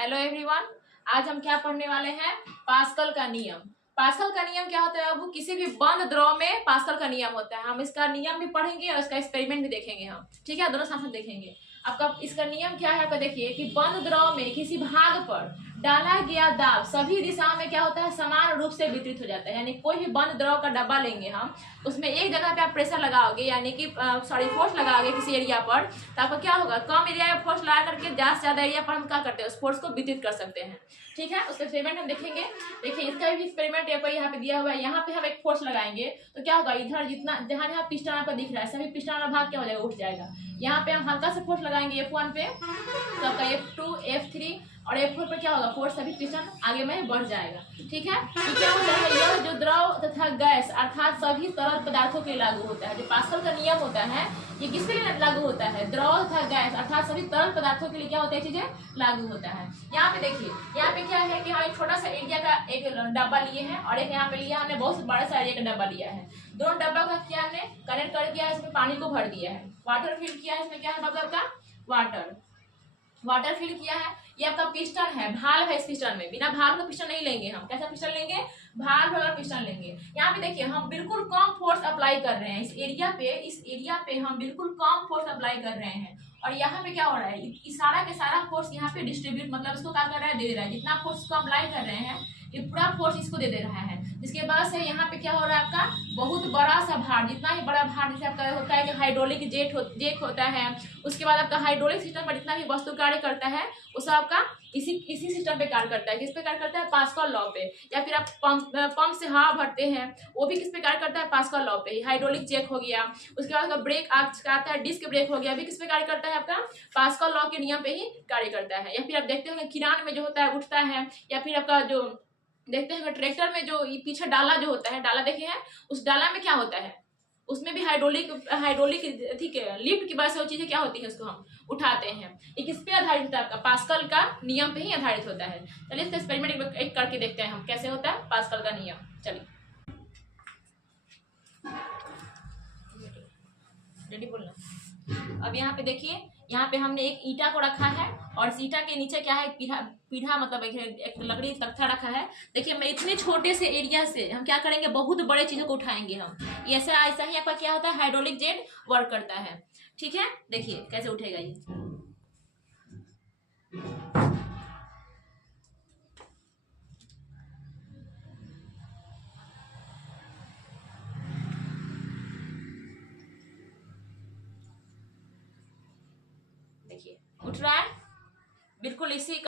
Hello everyone. आज हम क्या पढ़ने वाले हैं? पास्कल का नियम। पास्कल का नियम क्या होता है? वो किसी भी बंद द्रव में पास्कल का नियम होता है। हम इसका नियम भी पढ़ेंगे और इसका एक्सपेरिमेंट भी देखेंगे हम, ठीक है? दोनों साथ में देखेंगे। आपका इसका नियम क्या है? देखिए कि बंद द्रव में किसी भाग पर डाला गया दाब सभी दिशाओं में क्या होता है? समान रूप से वितरित हो जाता है। यानी कोई भी बंद द्रव का डब्बा लेंगे हम, उसमें एक जगह पे आप प्रेशर लगाओगे, यानी कि फोर्स लगाओगे किसी एरिया पर, तो आपका क्या होगा? कम एरिया में फोर्स लगा करके ज्यादा से ज्यादा एरिया पर हम क्या करते हैं? उस फोर्स को वितरित कर सकते हैं, ठीक है? उसका एक्सपेरिमेंट हम देखेंगे। देखिए इसका भी एक्सपेरिमेंट यहाँ पे दिया हुआ है। यहाँ पे हम एक फोर्स लगाएंगे तो क्या होगा? इधर जितना जहाँ जहाँ पिस्टन आपको दिख रहा है, सभी पिस्टन वाला भाग क्या हो जाएगा? उठ जाएगा। यहाँ पे हम हल्का सा फोर्स लगाएंगे F1 पे, तो आपका F2 F3 और F4 पर क्या होगा? फोर्स सभी पिस्टन आगे में बढ़ जाएगा, ठीक है? तो क्या होता है? यह जो द्रव तथा गैस अर्थात सभी तरल पदार्थों के लिए लागू होता है। जो पास्कल का नियम होता है ये किसके लिए लागू होता है? द्रव तथा गैस अर्थात सभी तरल पदार्थों के लिए क्या होता है? चीजें लागू होता है। यहाँ पे देखिए, यहाँ पे क्या है कि हम एक छोटा सा एरिया का एक डब्बा लिए हैं और एक यहाँ पे लिया हमने बहुत बड़ा सा एरिया का डब्बा लिया है। दोनों डब्बा का क्या हमने कनेक्ट कर दिया है, इसमें पानी को भर दिया है, वाटर फिल किया है। इसमें क्या है? मतलब का वाटर फिल किया है। ये आपका पिस्टन है, भाल्व है। इस पिस्टन में बिना भाल्व का पिस्टन नहीं लेंगे हम। कैसा पिस्टन लेंगे? भाल्व वाला पिस्टन लेंगे। यहाँ पे देखिए हम बिल्कुल कम फोर्स अप्लाई कर रहे हैं इस एरिया पे हम बिल्कुल कम फोर्स अप्लाई कर रहे हैं। और यहाँ पे क्या हो रहा है? सारा के सारा फोर्स यहाँ पे डिस्ट्रीब्यूट, मतलब इसको क्या कर रहा है? दे रहा है। जितना फोर्स को अप्लाई कर रहे हैं ये पूरा फोर्स इसको दे रहा है, जिसके बाद से यहाँ पे क्या हो रहा है? आपका बहुत बड़ा सा भार, जितना ही बड़ा भार जैसे आपका होता है कि हाइड्रोलिक जेट होता है, उसके बाद आपका हाइड्रोलिक सिस्टम पर जितना भी वस्तु कार्य करता है वो सब आपका इसी सिस्टम पे कार्य करता है। किस पे कार्य करता है? पास्कल लॉ पे। या फिर आप पंप से हवा भरते हैं, वो भी किस पे कार्य करता है? पास्कल लॉ पे। हाइड्रोलिक जेट हो गया, उसके बाद ब्रेक आता है, डिस्क ब्रेक हो गया, अभी किस पे कार्य करता है? आपका पास्कल लॉ के नियम पे ही कार्य करता है। या फिर आप देखते होंगे किरान में जो होता है उठता है, या फिर आपका जो देखते हैं ट्रैक्टर में जो पीछे डाला जो होता है, डाला देखे हैं, उस डाला में क्या होता है? उसमें भी हाइड्रोलिक ठीक है, लिफ्ट की वजह से वो चीजें क्या होती है? उसको हम उठाते हैं। ये किस पे आधारित होता है? आपका पास्कल का नियम पे ही आधारित होता है। चलिए इसका एक्सपेरिमेंट एक करके देखते हैं हम कैसे होता है पास्कल का नियम। चलिए रेडी बोलना। अब यहाँ पे देखिए, यहाँ पे हमने एक ईटा को रखा है और इस ईटा के नीचे क्या है? पीढ़ा मतलब एक लकड़ी तख्ता रखा है। देखिए मैं इतने छोटे से एरिया से हम क्या करेंगे? बहुत बड़े चीजों को उठाएंगे हम। ऐसा ऐसा ही आपका क्या होता है? हाइड्रोलिक जेट वर्क करता है, ठीक है? देखिए कैसे उठेगा ये। देखिए उठ रहा है बिल्कुल इसी